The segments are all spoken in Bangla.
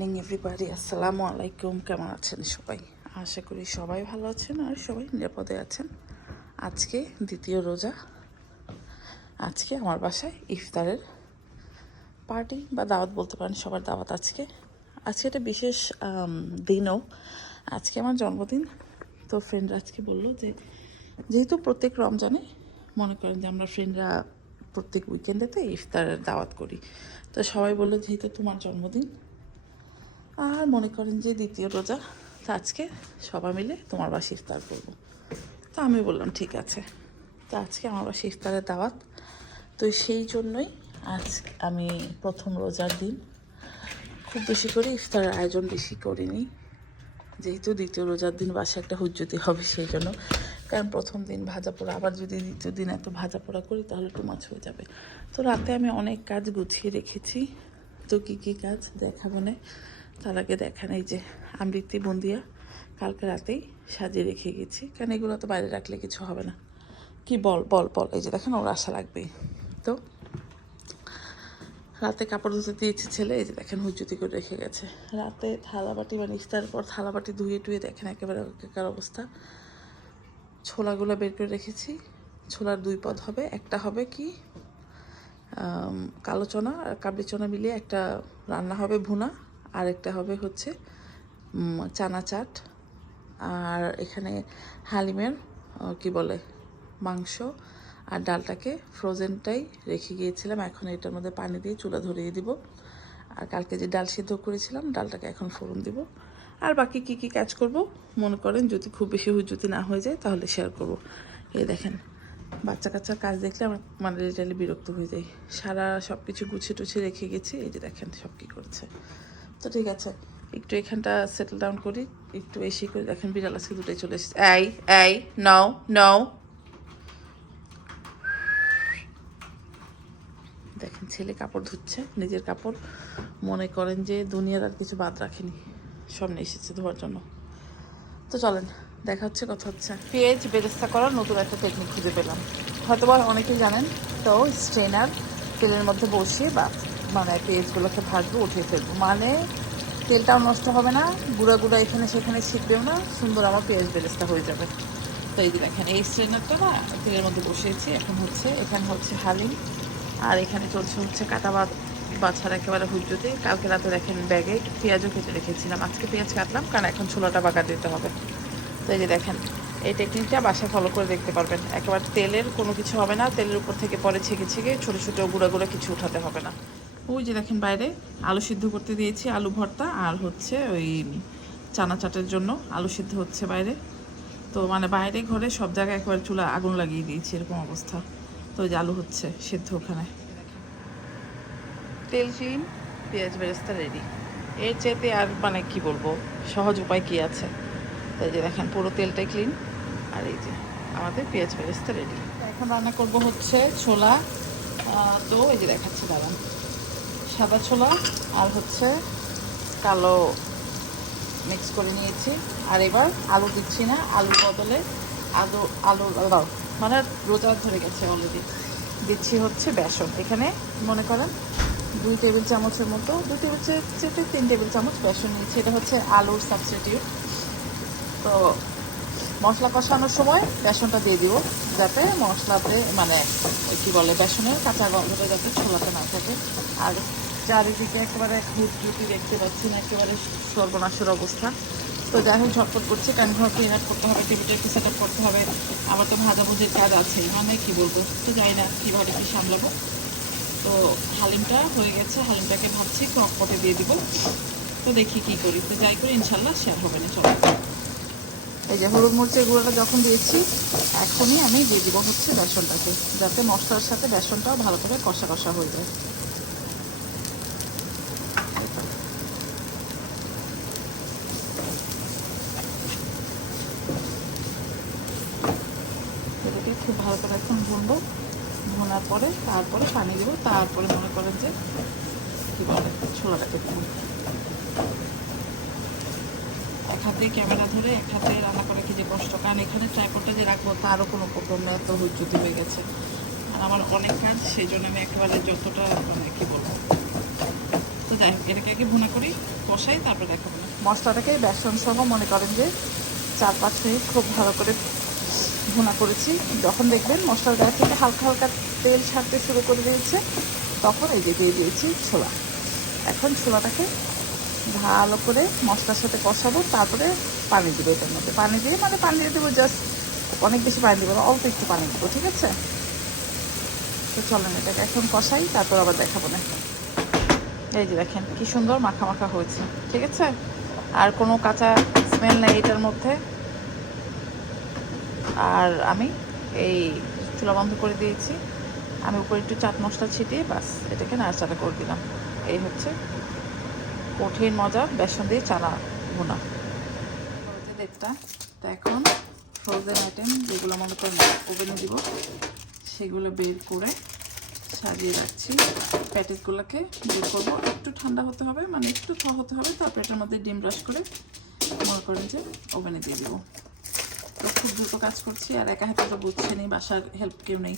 মর্নিং এভরিবাডি আসসালামু আলাইকুম কেমন আছেন সবাই? আশা করি সবাই ভালো আছেন আর সবাই নিরাপদে আছেন। আজকে দ্বিতীয় রোজা। আজকে আমার বাসায় ইফতারের পার্টি বা দাওয়াত বলতে পারেন, সবার দাওয়াত আজকে। আজকে একটা বিশেষ দিনও। আজকে আমার জন্মদিন। তো ফ্রেন্ডরা আজকে বলল যে, যেহেতু প্রত্যেক রমজানে মনে করেন যে আমরা ফ্রেন্ডরা প্রত্যেক উইকেন্ডেতে ইফতারের দাওয়াত করি। তো সবাই বলল যেহেতু তোমার জন্মদিন আর মনে করেন যে দ্বিতীয় রোজা, তা আজকে সবাই মিলে তোমার বাসে ইফতার করব। তো আমি বললাম, ঠিক আছে। তো আজকে আমার বাসে ইফতারের দাওয়াত। তো সেই জন্যই আজ আমি প্রথম রোজার দিন খুব বেশি করে ইফতারের আয়োজন বেশি করিনি। যেহেতু দ্বিতীয় রোজার দিন বাসা একটা হুজ্জতি হবে সেই জন্য। কারণ প্রথম দিন ভাজা পোড়া, আবার যদি দ্বিতীয় দিন এত ভাজা পোড়া করি, তাহলে টু মাছ হয়ে যাবে। তো রাতে আমি অনেক কাজ গুছিয়ে রেখেছি। তো কী কী কাজ দেখাবো না? তার আগে দেখান, এই যে আমৃতি বন্দিয়া কালকে রাতেই সাজিয়ে রেখে গেছি। কারণ এগুলো তো বাইরে রাখলে কিছু হবে না। কি বল বল বল, এই যে দেখেন ওর আশা লাগবেই। তো রাতে কাপড় ধুতে দিয়েছে ছেলে, এই যে দেখেন হুজুতি করে রেখে গেছে। রাতে থালাবাটি মানে ইফতার পর থালাবাটি ধুয়ে টুয়ে দেখেন একেবারে একার অবস্থা। ছোলাগুলো বের করে রেখেছি। ছোলার দুই পদ হবে, একটা হবে কি কালো চনা আর কাবলি চনা মিলিয়ে একটা রান্না হবে ভুনা। আর একটা হবে হচ্ছে চানা চাট আর এখানে হালিমের কি বলে, মাংস আর ডালটাকে ফ্রোজেনটাই রেখে গিয়েছিলাম। এখন এটার মধ্যে পানি দিয়ে চুলা ধরিয়ে দিব। আর কালকে যে ডাল সিদ্ধ করেছিলাম, ডালটাকে এখন ফোড়ন দিব। আর বাকি কি কি কাজ করব, মনে করেন, যদি খুব বেশি হুজুতি না হয়ে যায়, তাহলে শেয়ার করব। এই দেখেন, বাচ্চা কাচ্চার কাজ দেখলে আমার মানে রিটালি বিরক্ত হয়ে যায়। সারা সব কিছু গুছিয়ে টুছিয়ে রেখে গেছি, এই যে দেখেন সব কী করছে। তো ঠিক আছে, একটু এখানটা সেটেল ডাউন করি, একটু এসে করে দেখেন বিড়াল আজকে দুটোই চলে এসেছে। এই এই, নাও নাও। দেখেন ছেলে কাপড় ধুচ্ছে, নিজের কাপড়। মনে করেন যে দুনিয়ার আর কিছু বাদ রাখেনি, সামনে এসেছে ধোয়ার জন্য। তো চলেন, দেখা হচ্ছে, কথা হচ্ছে। পেঁয়াজ বেরেস্তা করার নতুন একটা টেকনিক খুঁজে পেলাম। হয়তো অনেকেই জানেন, তো স্ট্রেনার তেলের মধ্যে বসিয়ে বা মানে পেঁয়াজগুলোকে ভাজবো, উঠিয়ে ফেলব। মানে তেলটাও নষ্ট হবে না, গুঁড়া গুঁড়া এখানে সেখানে ছিটবেও না, সুন্দর আমার পেঁয়াজ বেরেস্তা হয়ে যাবে। তো এই যে দেখেন, এই স্ট্রেনারটা না তেলের মধ্যে বসিয়েছি, এখন হচ্ছে, এখানে হচ্ছে হালিম, আর এখানে চলছে হচ্ছে কাটা বাছার একেবারে হুজুতে কালকে রাতে দেখেন ব্যাগে পেঁয়াজও কেটে রেখেছিলাম, আজকে পেঁয়াজ কাটলাম, কারণ এখন ছোলাটা বাগা দিতে হবে। তো এই যে দেখেন, এই টেকনিকটা বাসায় ফলো করে দেখতে পারবেন। একেবারে তেলের কোনো কিছু হবে না, তেলের উপর থেকে পরে ছেঁকে ছেঁকে ছোটো ছোটো গুঁড়া গুঁড়া কিছু উঠাতে হবে না। ওই যে দেখেন বাইরে, আলু সিদ্ধ করতে দিয়েছি, আলু ভর্তা আর হচ্ছে ওই চানা চাটের জন্য আলু সিদ্ধ হচ্ছে বাইরে। তো মানে বাইরে ঘরে সব জায়গায় একেবারে চুলা আগুন লাগিয়ে দিয়েছি, এরকম অবস্থা। তো ওই যে আলু হচ্ছে সিদ্ধ ওখানে। তেল ক্লিন পেঁয়াজ বেরেস্তা রেডি এর চাইতে আর মানে কি বলব, সহজ উপায় কি আছে? তো এই যে দেখেন, পুরো তেলটাই ক্লিন আর এই যে আমাদের পেঁয়াজ বেরেস্তা রেডি এখন রান্না করব হচ্ছে ছোলা তো এই যে দেখাচ্ছি দাঁড়ান। সাদা ছোলা আর হচ্ছে কালো মিক্স করে নিয়েছি। আর এবার আলু দিচ্ছি না, আলুর বদলে আলু আলু মানে রোজা ধরে গেছে অলরেডি দিচ্ছি হচ্ছে বেসন। এখানে মনে করেন দুই টেবিল চামচের মতো, দুই টেবিল চেপে তিন টেবিল চামচ বেসন নিয়েছি। এটা হচ্ছে আলুর সাবস্টিটিউট তো মশলা কষানোর সময় বেসনটা দিয়ে দিব, যাতে মশলাতে মানে কি বলে বেসনের কাঁচা গন্ধটা যাতে ছোলাতে না থাকে। আর চারিদিকে একেবারে হুটজুটি দেখতে পাচ্ছি না, একেবারে সর্বনাশের অবস্থা। তো যাই হোক, ঝটপট করছি, কারণ ঘর ক্লিন আপ করতে হবে টেবিলটা একটু সেট করতে হবে। আবার তো ভাজাভুজির কাজ আছে মানে কি বলব? তো জানি না কীভাবে কী সামলাবো। তো হালিমটা হয়ে গেছে, হালিমটাকে ভাবছি ক্রক পটে দিয়ে দিব। তো দেখি কি করি। তো যাই করি, ইনশাল্লাহ শেয়ার হবে না, চলো। এই যে হলুদ মরিচের গুঁড়োটা যখন দিয়েছি, এখনই আমি দিয়ে দিব হচ্ছে বেসনটাকে, যাতে মশলার সাথে বেসনটাও ভালো করে কষা কষা হয়ে যায় এটাকে খুব ভালো করে এখন ভুনবো ভোনার পরে তারপরে পানি দেবো, তারপরে মনে করেন যে কী বলে ছোলাটাকে দেবো। এক হাতে ক্যামেরা ধরে, এক হাতে রান্না করে কি যে কষ্ট, কারণ এখানে ট্রাইপডটা যে রাখব, তারও কোনো প্রবলেম নেই, এত হুজ্জুতি হয়ে গেছে। আর আমার অনেক কাজ সেই জন্য আমি একেবারে যতটা মানে কী বলব। তো যাই হোক, এটাকে আগে ভুনা করি, কষাই, তারপরে দেখাবো। মশলাটাকে বেসন সহ মনে করেন যে চার পাঁচ মিনিট খুব ভালো করে ভুনা করেছি। যখন দেখবেন মশলার গায়ে থেকে হালকা হালকা তেল ছাড়তে শুরু করে দিয়েছে। তখন এই যে দিয়ে দিয়েছি ছোলা। এখন ছোলাটাকে ভালো করে মশলার সাথে কষাবো, তারপরে পানি দেবো এটার মধ্যে। পানি দিয়ে মানে পানি দিয়ে দেবো জাস্ট অনেক বেশি পানি দেবো অল্প একটু পানি দেবো, ঠিক আছে? তো চলেন এটাকে এখন কষাই, তারপর আবার দেখাবো না এই যে দেখেন কি সুন্দর মাখা মাখা হয়েছে, ঠিক আছে? আর কোনো কাঁচা স্মেল নেই এটার মধ্যে। আর আমি এই চুলা বন্ধ করে দিয়েছি। আমি উপরে একটু চাট মশলা ছিটিয়ে বাস, এটাকে নাড়াচাড়া করে দিলাম। এই হচ্ছে কঠিন মজা, বেসন দিয়ে চানা ভুনা। দেড়টা তো এখন ফ্রোজেন আইটেম যেগুলো মনে করেন ওভেনে দিব, সেগুলো বের করে সাজিয়ে রাখছি। প্যাটিসগুলোকে বের করব। একটু ঠান্ডা হতে হবে মানে একটু থ হতে হবে, তারপর এটার মধ্যে ডিম ব্রাশ করে মনে করেন যে ওভেনে দিয়ে দেবো। তো খুব দ্রুত কাজ করছি, আর একা হাতে তো বুঝছে নেই বাসার হেল্প কেউ নেই।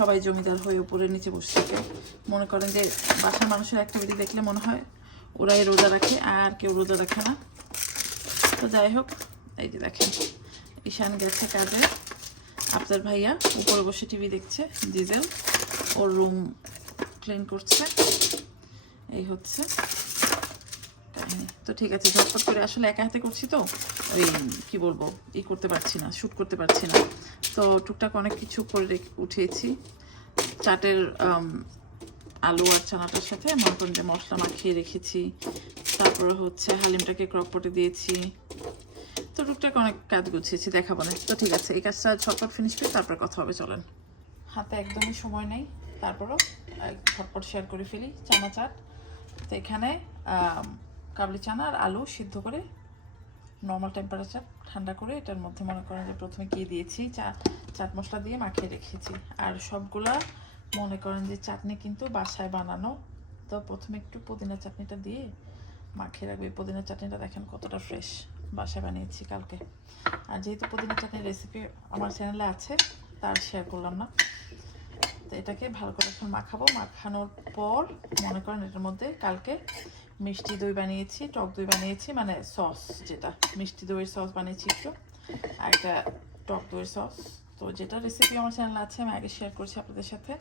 সবাই জমিদার হয়ে উপরে নিচে বসে থাকে। মনে করেন যে বাসার মানুষের অ্যাক্টিভিটি দেখলে মনে হয় ওরাই রোজা রাখে, আর কেউ রোজা রাখে না। তো যাই হোক, এই যে দেখেন, ঈশান গেছে কাজে। আপনার ভাইয়া উপরে বসে টিভি দেখছে ডিজেল ওর রুম ক্লিন করছে। এই হচ্ছে। তো ঠিক আছে, ঝটপট করে আসলে একা হাতে করছি তো? ওই কি বলব ই করতে পারছি না শ্যুট করতে পারছি না। তো টুকটাক অনেক কিছু করে উঠিয়েছি। চাটের আলু আর চানাটার সাথে করেন যে মশলা মাখিয়ে রেখেছি। তারপরে হচ্ছে হালিমটাকে ক্রকপটে দিয়েছি। তো টুকটাক অনেক কাজ গুছিয়েছি, দেখাবো না। তো ঠিক আছে, এই কাজটা ঝটপট ফিনিশ করে তারপর কথা হবে, চলেন। হাতে একদমই সময় নেই, তারপরও ঝটপট শেয়ার করে ফেলি। চানা চাট তো এখানে কাবলি চানা আর আলু সিদ্ধ করে নর্মাল টেম্পারেচার ঠান্ডা করে এটার মধ্যে মনে করেন যে প্রথমে কি দিয়েছি? চা, চাট মশলা দিয়ে মাখিয়ে রেখেছি। আর সবগুলা মনে করেন যে চাটনি কিন্তু বাসায় বানানো। তো প্রথমে একটু পুদিনা চাটনিটা দিয়ে মাখিয়ে রাখবে। পুদিনা চাটনিটা দেখেন কতটা ফ্রেশ বাসায় বানিয়েছি কালকে। আর যেহেতু পুদিনা চাটনির রেসিপি আমার চ্যানেলে আছে তার শেয়ার করলাম না। তো এটাকে ভালো করে এখন মাখাবো। মাখানোর পর মনে করেন এটার মধ্যে কালকে মিষ্টি দই বানিয়েছি, টক দই বানিয়েছি মানে সস যেটা। মিষ্টি দইয়ের সস বানিয়েছি একটু, আর একটা টক দইয়ের সস তো যেটা রেসিপি আমার চ্যানেল আছে, আমি আগে শেয়ার করছি আপনাদের সাথে।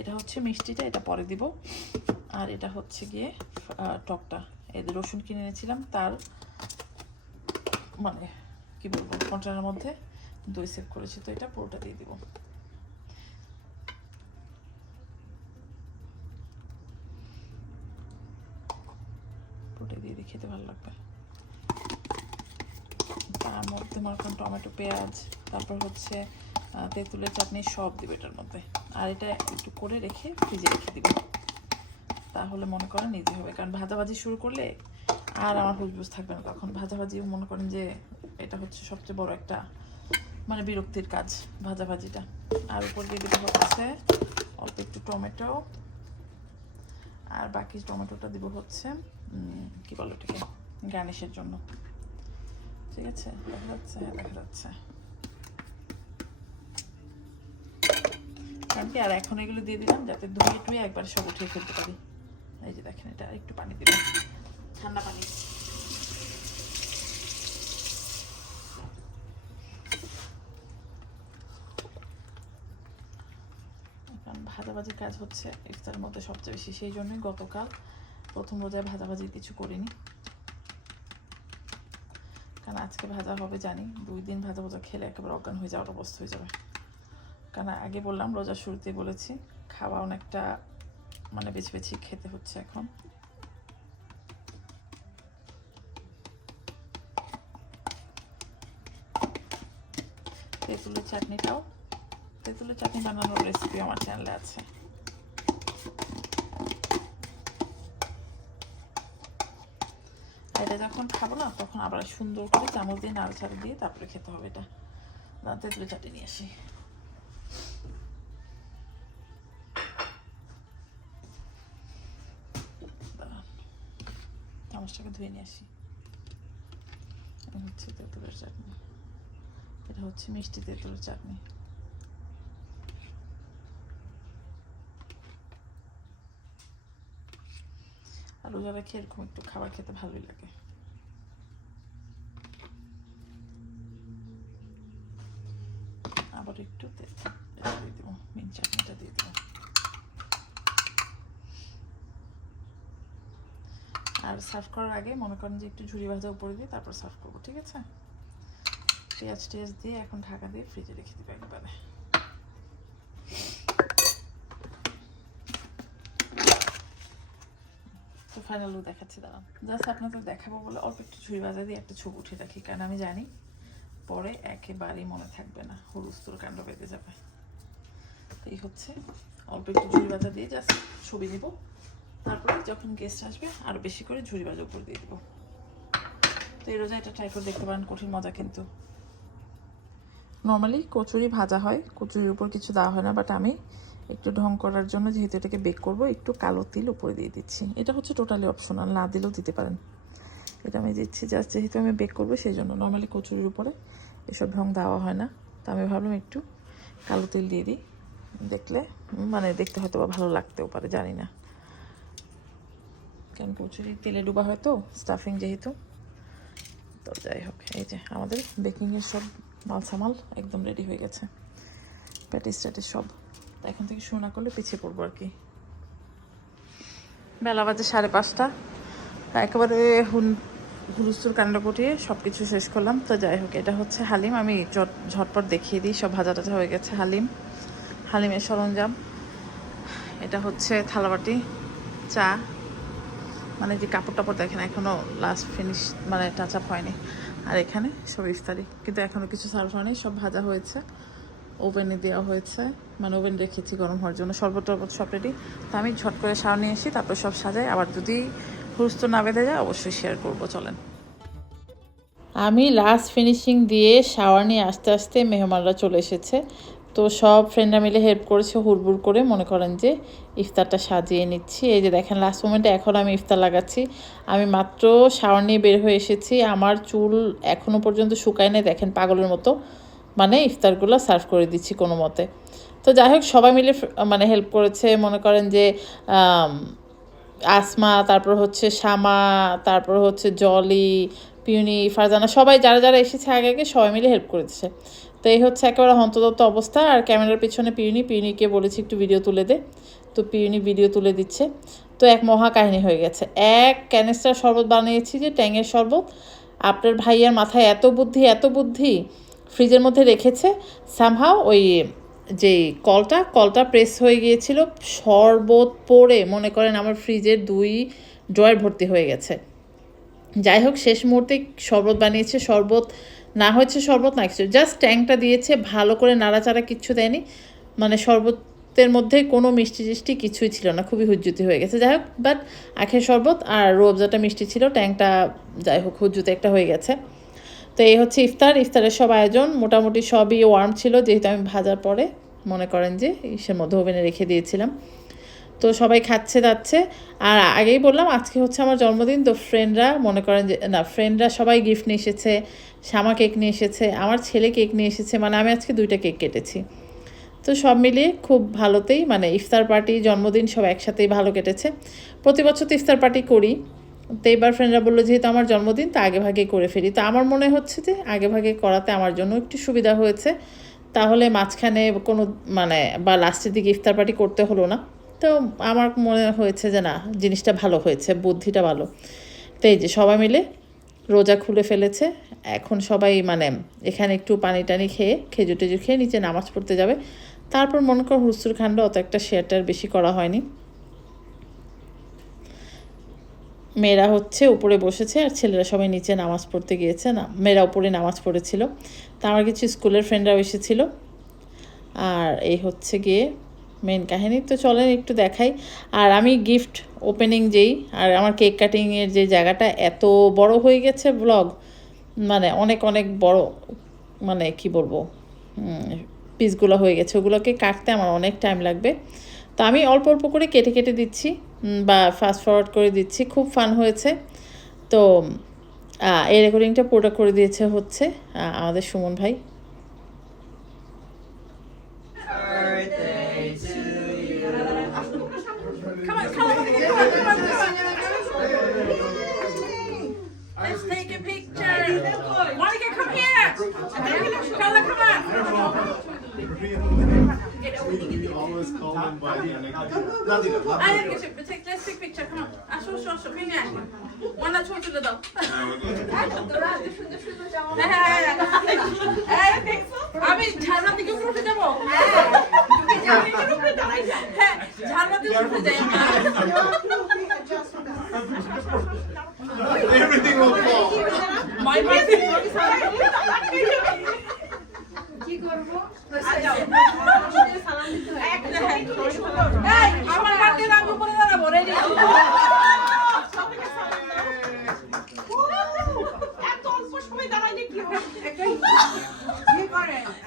এটা হচ্ছে মিষ্টিটা, এটা পরে দিব। আর এটা হচ্ছে গিয়ে টকটা। এই রসুন কিনে এনেছিলাম, তার মানে কি বলব কন্টেনারের মধ্যে দই সেভ করেছি, তো এটা পুরোটা দিয়ে দিব পুরোটা দিয়ে খেতে ভালো লাগবে। তার মধ্যে করেন টমেটো, পেঁয়াজ, তারপর হচ্ছে তেঁতুলের চাটনি সব দিবে এটার মধ্যে। আর এটা একটু করে রেখে ফ্রিজে রেখে দিবে। তাহলে মনে করেন ইজি হবে। কারণ ভাজাভাজি শুরু করলে আর আমার হুজবুজ থাকবে না তখন। ভাজাভাজিও মনে করেন যে এটা হচ্ছে সবচেয়ে বড় একটা মানে বিরক্তির কাজ ভাজাভাজিটা। আর উপর দিয়ে দিতে হচ্ছে অল্প একটু টমেটো। আর বাকি টমেটোটা দিব হচ্ছে কি বলো এটাকে? গার্নিশের জন্য। ঠিক আছে দেখা যাচ্ছে হ্যাঁ দেখা যাচ্ছে কারণ আর এখন এগুলো দিয়ে দিলাম যাতে ধুয়ে টুয়ে একবার সব উঠিয়ে ফেলতে পারি। এই যে দেখেন এটা একটু পানি দিলাম। ঠান্ডা পানি। কারণ ভাজাভাজির কাজ হচ্ছে ইফতারের মধ্যে সবচেয়ে বেশি সেই জন্যই গতকাল প্রথম রোজায় ভাজাভাজি কিছু করিনি। কারণ আজকে ভাজা হবে জানি, দুই দিন ভাজা ভাজা খেলে একেবারে অজ্ঞান হয়ে যাওয়ার অবস্থা হয়ে যাবে। কারণ আগে বললাম, রোজার শুরুতে বলেছি, খাওয়া অনেকটা মানে বেছে বেছে খেতে হচ্ছে এখন। তেঁতুলের চাটনিটাও, তেঁতুলের চাটনি বানানোর রেসিপি আমার চ্যানেলে আছে। এটা যখন খাব না, তখন আবার সুন্দর করে চামচ দিয়ে নাড়াচাড়া দিয়ে তারপরে খেতে হবে এটা। না তেঁতুলের চাটনি নিয়ে আসি। চামচটাকে ধুয়ে নিয়ে আসি। হচ্ছে তেঁতুলের চাটনি। এটা হচ্ছে মিষ্টি তেঁতুলের চাটনি। রোজা রেখে এরকম একটু খাবার খেতে ভালোই লাগে। আবার একটু দিয়ে দেবো মিন চাটনিটা দিয়ে দেবো। আর সার্ভ করার আগে মনে করেন যে একটু ঝুড়ি ভাজা উপরে দিয়ে তারপর সার্ভ করব, ঠিক আছে? পেঁয়াজ টেয়াজ দিয়ে এখন ঢাকা দিয়ে ফ্রিজে রেখে দিবে একবারে। ফাইনাল লুক দেখাচ্ছি দাঁড়ান জাস্ট আপনাদের দেখাবো বলে অল্প একটু ঝুড়ি ভাজা দিয়ে একটা ছবি উঠে রাখি, কারণ আমি জানি পরে একেবারেই মনে থাকবে না হুলুস্তুর কাণ্ড বেঁধে যাবে। এই হচ্ছে, অল্প একটু ঝুড়ি ভাজা দিয়ে জাস্ট ছবি নিব তারপরে যখন গেস্ট আসবে আরও বেশি করে ঝুড়ি ভাজা উপর দিয়ে দেবো। তো এই রোজা এটা ট্রাই করে দেখতে পারেন, কঠিন মজা কিন্তু। নর্মালি কচুরি ভাজা হয়, কচুরির উপর কিছু দেওয়া হয় না বাট আমি একটু ঢং করার জন্য যেহেতু এটাকে বেক করব, একটু কালো তিল উপরে দিয়ে দিচ্ছি। এটা হচ্ছে টোটালি অপশনাল না দিলেও দিতে পারেন। এটা আমি দিচ্ছি জাস্ট যেহেতু আমি বেক করব, সেই জন্য নর্মালি কচুরির উপরে এসব ঢং দেওয়া হয় না। তো আমি ভাবলাম একটু কালো তিল দিয়ে দিই। দেখলে মানে দেখতে হয়তো বা ভালো লাগতেও পারে, জানি না। কারণ কচুরি তেলে ডুবা হয় তো স্টাফিং যেহেতু। তো যাই হোক, এই যে আমাদের বেকিংয়ের সব মাল সামাল একদম রেডি হয়ে গেছে। প্যাটিস ট্যাটিস সব। তো এখন থেকে শুরু না করলে পিছিয়ে পড়ব আর কি। বেলা বাজে সাড়ে পাঁচটা। একেবারে হুন হুলুস্তুর কাণ্ড কটিয়ে সব কিছু শেষ করলাম। তো যাই হোক, এটা হচ্ছে হালিম। আমি ঝটপট দেখিয়ে দিই, সব ভাজা টাজা হয়ে গেছে। হালিম, হালিমের সরঞ্জাম। এটা হচ্ছে থালাবাটি, চা। মানে যে কাপড় টাপড় দেখেন এখনও লাস্ট ফিনিশ মানে টাচ আপ হয়নি। আর এখানে সব ইফতারি। কিন্তু এখনও কিছু সার্ভ হয়নি, সব ভাজা হয়েছে। ওভেনে দেওয়া হয়েছে। মানে ওভেন রেখেছি গরম হওয়ার জন্য। শরবত টরবত সব রেডি তো আমি ঝট করে শাওয়ার নিয়ে আসি, তারপর সব সাজাই। আবার যদি হুরস্ত না বেঁধে যায়, অবশ্যই শেয়ার করব, চলেন। আমি লাস্ট ফিনিশিং দিয়ে শাওয়ার নিয়ে আস্তে আস্তে মেহমানরা চলে এসেছে। তো সব ফ্রেন্ডরা মিলে হেল্প করেছে হুড়বুড় করে। মনে করেন যে ইফতারটা সাজিয়ে নিচ্ছি। এই যে দেখেন লাস্ট মোমেন্টে এখন আমি ইফতার লাগাচ্ছি। আমি মাত্র শাওয়ার নিয়ে বের হয়ে এসেছি। আমার চুল এখনও পর্যন্ত শুকায় নেই, দেখেন, পাগলের মতো। মানে ইফতারগুলো সার্ভ করে দিচ্ছি কোনো মতে। তো যাই হোক সবাই মিলে মানে হেল্প করেছে, মনে করেন যে আসমা, তারপর হচ্ছে শামা, তারপর হচ্ছে জলি, পিউনি, ফারজানা, সবাই যারা যারা এসেছে আগে আগে সবাই মিলে হেল্প করেছে। তো এই হচ্ছে একেবারে হন্তদত্ত অবস্থা। আর ক্যামেরার পিছনে পিউনি, পিউনিকে বলেছি একটু ভিডিও তুলে দে। তো পিউনি ভিডিও তুলে দিচ্ছে। তো এক মহা কাহিনী হয়ে গেছে। এক ক্যানেস্টার শরবত বানিয়েছি যে ট্যাঙের শরবত। আপনার ভাইয়ার মাথায় এত বুদ্ধি এত বুদ্ধি ফ্রিজের মধ্যে রেখেছে। সামহাও ওই যে কলটা কলটা প্রেস হয়ে গিয়েছিল, শরবত পড়ে মনে করেন আমার ফ্রিজের দুই ড্রয়ার ভর্তি হয়ে গেছে। যাই হোক, শেষ মুহূর্তে শরবত বানিয়েছে। শরবত না হয়েছে শরবত, না কিছু জাস্ট ট্যাংটা দিয়েছে, ভালো করে নাড়াচাড়া কিচ্ছু দেয়নি। মানে শরবতের মধ্যে কোনো মিষ্টি টিষ্টি কিছুই ছিল না, খুবই হুজ্জুতি হয়ে গেছে। যাই হোক বাট আখের শরবত আর রোবজাটা মিষ্টি ছিল, ট্যাংটা যাই হোক হুজ্জুতি একটা হয়ে গেছে। তো এই হচ্ছে ইফতার। ইফতারের সব আয়োজন মোটামুটি সবই ওয়ার্ম ছিল, যেহেতু আমি ভাজার পরে। মনে করেন যে ইসের মধ্যে ওভেনে রেখে দিয়েছিলাম। তো সবাই খাচ্ছে যাচ্ছে আর আগেই বললাম, আজকে হচ্ছে আমার জন্মদিন, তো ফ্রেন্ডরা মনে করেন যে, না ফ্রেন্ডরা সবাই গিফট নিয়ে এসেছে, শ্যামা কেক নিয়ে এসেছে, আমার ছেলে কেক নিয়ে এসেছে মানে আমি আজকে দুইটা কেক কেটেছি। তো সব মিলিয়ে খুব ভালোতেই মানে ইফতার পার্টি জন্মদিন সব একসাথেই ভালো কেটেছে। প্রতি বছর তো ইফতার পার্টি করি। তো এবার ফ্রেন্ডরা বলল, যেহেতু আমার জন্মদিন, তো আগে ভাগে করে ফেলি। তো আমার মনে হচ্ছে যে, আগে ভাগে করাতে আমার জন্য একটু সুবিধা হয়েছে। তাহলে মাঝখানে কোনো মানে বা লাস্টের দিকে ইফতার পার্টি করতে হলো না। তো আমার মনে হয়েছে যে, না, জিনিসটা ভালো হয়েছে, বুদ্ধিটা ভালো। তো এই যে সবাই মিলে রোজা খুলে ফেলেছে। এখন সবাই মানে এখানে একটু পানি টানি খেয়ে, খেজুর টেজুর খেয়ে নিচে নামাজ পড়তে যাবে। তারপর মনে কর হুস্তুর খান্ড অত একটা শেয়ারটার বেশি করা হয়নি। মেয়েরা হচ্ছে উপরে বসেছে আর ছেলেরা সবাই নিচে নামাজ পড়তে গিয়েছে। না, মেয়েরা উপরে নামাজ পড়েছিল। তা আমার কিছু স্কুলের ফ্রেন্ডরাও এসেছিল। আর এই হচ্ছে গিয়ে মেন কাহিনী। তো চলেন একটু দেখাই। আর আমি গিফট ওপেনিং যেই, আর আমার কেক কাটিংয়ের যে জায়গাটা এত বড় হয়ে গেছে ব্লগ মানে অনেক অনেক বড় মানে কি বলব পিসগুলো হয়ে গেছে। ওগুলোকে কাটতে আমার অনেক টাইম লাগবে। তো আমি অল্প অল্প করে কেটে কেটে দিচ্ছি বা ফাস্ট ফরওয়ার্ড করে দিচ্ছি। খুব ফান হয়েছে। তো এই রেকর্ডিংটা পুরোটা করে দিয়েছে হচ্ছে আমাদের সুমন ভাই। দিলাম হাত I দিলাম। have to take let's take picture. Come on. আসো আসো আসো ভেঙে আসো। ওনা ছবি তুলে দাও। হ্যাঁ, হ্যাঁ, হ্যাঁ। এই, দেখছ? আমি ঝালনা থেকে উপরে উঠে যাব হ্যাঁ ঝালনা থেকে উপরে যাই আমরা। Everything will fall. My birthday. এই, আমার birthday র আমি উপরে দাঁড়াবো, ready?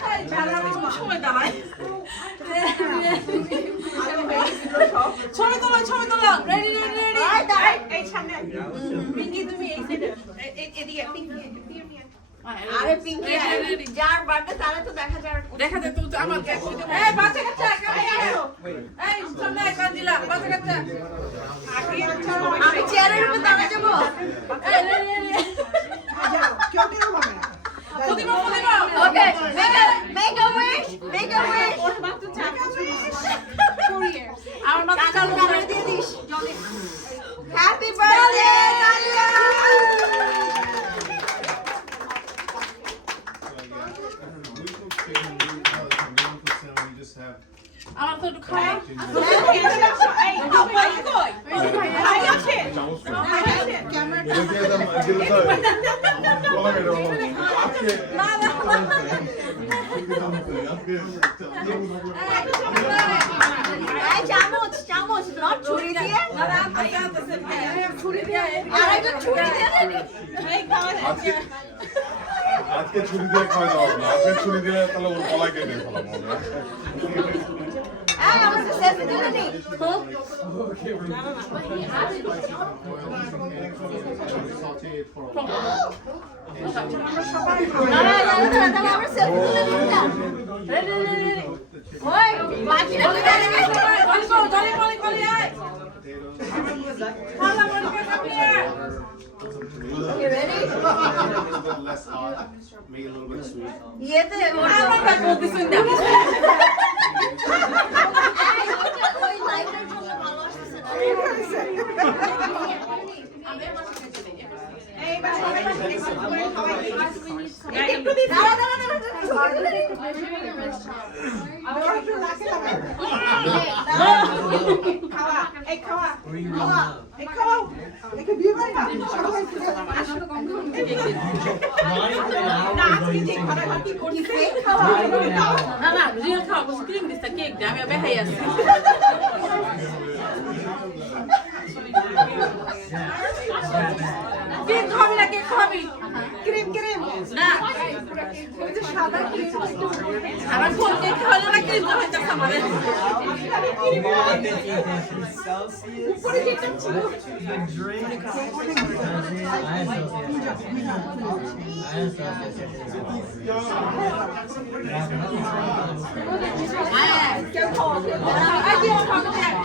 এই, ঝালনা থেকে কোন সময় দাঁড়ায়? ছবি তোলো ছবি তোলো রেডি রেডি রেডি আরে পিঙ্কি যার বার্থডে তারা তো দেখা যার দেখা যায় তুই আমার এই বাচ্চা কাচ্চা কাছে এই সামনে এক কাজিলা বাচ্চা কাচ্চা। আমি চেয়ারের উপর দাঁড়া যাব। এই রে রে রে Pratima Pratima okay make a make a wish make a wish আমার মাথা দিয়ে দিস। হ্যাপি বার্থডে আমার তো একটু খাওয়া চামচ চামচ নট ছুরি দিয়ে ছুরি দিয়ে আর একজন ছুরি দিয়ে খাওয়া আজকে আজকে ছুরি দিয়ে খাওয়া যাবে না আজকে ছুরি দিয়ে তাহলে ওর গলা কেটে ফেলাম less hot, make it a little bit sweet. ইয়েতে আমার ভাই বলতেছেন না এই ওটা ওই লাইভের জন্য ভালো আসছে না দাঁড়া দাঁড়া দাঁড়া না না রিয়েল খাওয়া ক্রিম দিছে কেক আমি বেহাই আছি কেক খাবি না কেক খাবি ক্রিম ক্রিম না আমার ফোন কেক খাওয়ালে না ক্রিম হইতেছে আমাদের আই দিয়ে খাব দেখ না না না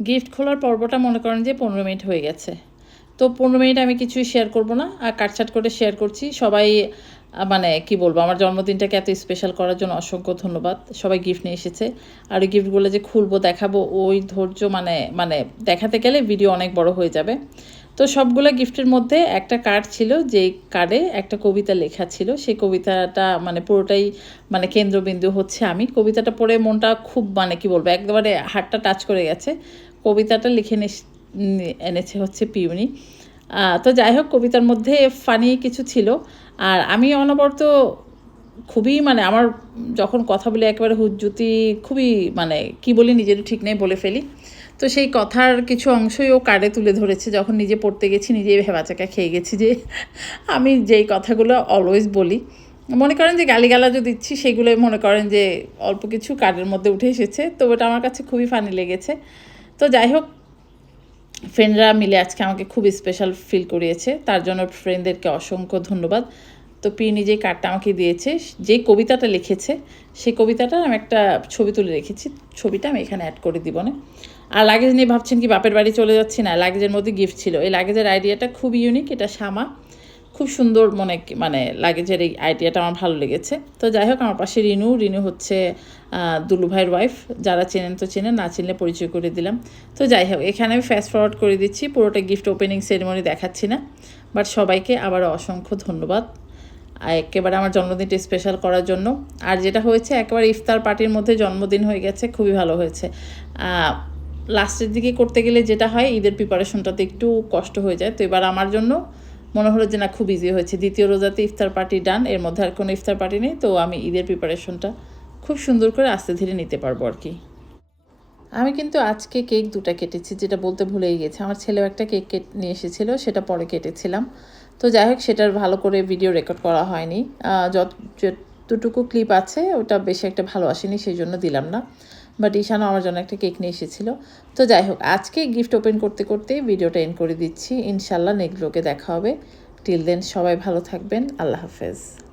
গিফট খোলার পর্বটা মনে করেন যে পনেরো মিনিট হয়ে গেছে। তো পনেরো মিনিট আমি কিছুই শেয়ার করব না, আর কাটছাট করে শেয়ার করছি। সবাই মানে কি বলব, আমার জন্মদিনটাকে এত স্পেশাল করার জন্য অসংখ্য ধন্যবাদ। সবাই গিফট নিয়ে এসেছে। আর ওই গিফটগুলো যে খুলবো, দেখাবো, ওই ধৈর্য মানে মানে দেখাতে গেলে ভিডিও অনেক বড় হয়ে যাবে। তো সবগুলো গিফটের মধ্যে একটা কার্ড ছিল, যেই কার্ডে একটা কবিতা লেখা ছিল। সেই কবিতাটা মানে পুরোটাই মানে কেন্দ্রবিন্দু হচ্ছে আমি। কবিতাটা পড়ে মনটা খুব মানে কি বলব, একবারে হাতটা টাচ করে গেছে। কবিতাটা লিখে এনেছে হচ্ছে পিউনি। তো যাই হোক কবিতার মধ্যে ফানি কিছু ছিল। আর আমি অনবরত খুবই মানে আমার যখন কথা বলি একেবারে হুজ্জুতি, খুবই মানে কি বলি নিজেরও ঠিক নেই বলে ফেলি। তো সেই কথার কিছু অংশই ও কার্ডে তুলে ধরেছে। যখন নিজে পড়তে গেছি নিজেই ভেবাচাকা খেয়ে গেছি যে আমি যেই কথাগুলো অলওয়েজ বলি। মনে করেন যে গালিগালাজও দিচ্ছি, সেগুলোই মনে করেন যে অল্প কিছু কার্ডের মধ্যে উঠে এসেছে। তো ওটা আমার কাছে খুবই ফানি লেগেছে। তো যাই হোক ফ্রেন্ডরা মিলে আজকে আমাকে খুব স্পেশাল ফিল করিয়েছে। তার জন্য ফ্রেন্ডদেরকে অসংখ্য ধন্যবাদ। তো পি নিজে কার্ডটা আমাকে দিয়েছে। যে কবিতাটা লিখেছে, সেই কবিতাটা আমি একটা ছবি তুলে রেখেছি। ছবিটা আমি এখানে অ্যাড করে দিব না। আর লাগেজ নিয়ে ভাবছেন কি, বাপের বাড়ি চলে যাচ্ছি না? লাগেজের মধ্যে গিফট ছিল। এই লাগেজের আইডিয়াটা খুব ইউনিক এটা শামা। খুব সুন্দর মনে মানে লাগেজের এই আইডিয়াটা আমার ভালো লেগেছে। তো যাই হোক, আমার পাশে রিনু। রিনু হচ্ছে দুলু ভাইয়ের ওয়াইফ যারা চেনেন তো চেনেন, না চিনলে পরিচয় করে দিলাম। তো যাই হোক, এখানে আমি ফাস্ট ফরওয়ার্ড করে দিচ্ছি। পুরোটা গিফট ওপেনিং সেরেমনি দেখাচ্ছি না। বাট সবাইকে আবার অসংখ্য ধন্যবাদ। একেবারে আমার জন্মদিনটা স্পেশাল করার জন্য। আর যেটা হয়েছে, একেবারে ইফতার পার্টির মধ্যে জন্মদিন হয়ে গেছে। খুবই ভালো হয়েছে। লাস্টের দিকে করতে গেলে যেটা হয়, ঈদের প্রিপারেশনটাতে একটু কষ্ট হয়ে যায়। তো এবার আমার জন্য মনে হলো যে না, খুব ইজি হয়েছে। দ্বিতীয় রোজাতে ইফতার পার্টি ডান এর মধ্যে আর কোনো ইফতার পার্টি নেই, তো আমি ঈদের প্রিপারেশনটা খুব সুন্দর করে আস্তে ধীরে নিতে পারব আর কি। আমি কিন্তু আজকে কেক দুটো কেটেছি, যেটা বলতে ভুলেই গেছে। আমার ছেলেও একটা কেক কেট, নিয়ে এসেছিল, সেটা পরে কেটেছিলাম। তো যাই হোক, সেটার ভালো করে ভিডিও রেকর্ড করা হয়নি। যত, যতটুকু ক্লিপ আছে, ওটা বেশি একটা ভালো আসেনি, সেই জন্য দিলাম না। বাট ঈশানও আমার জন্য একটা কেক নিয়ে এসেছিল। তো যাই হোক, আজকে গিফট ওপেন করতে করতে ভিডিওটা এন্ড করে দিচ্ছি। ইনশাল্লাহ নেক্সট ব্লগে দেখা হবে। টিল দেন সবাই ভালো থাকবেন। আল্লাহ হাফেজ।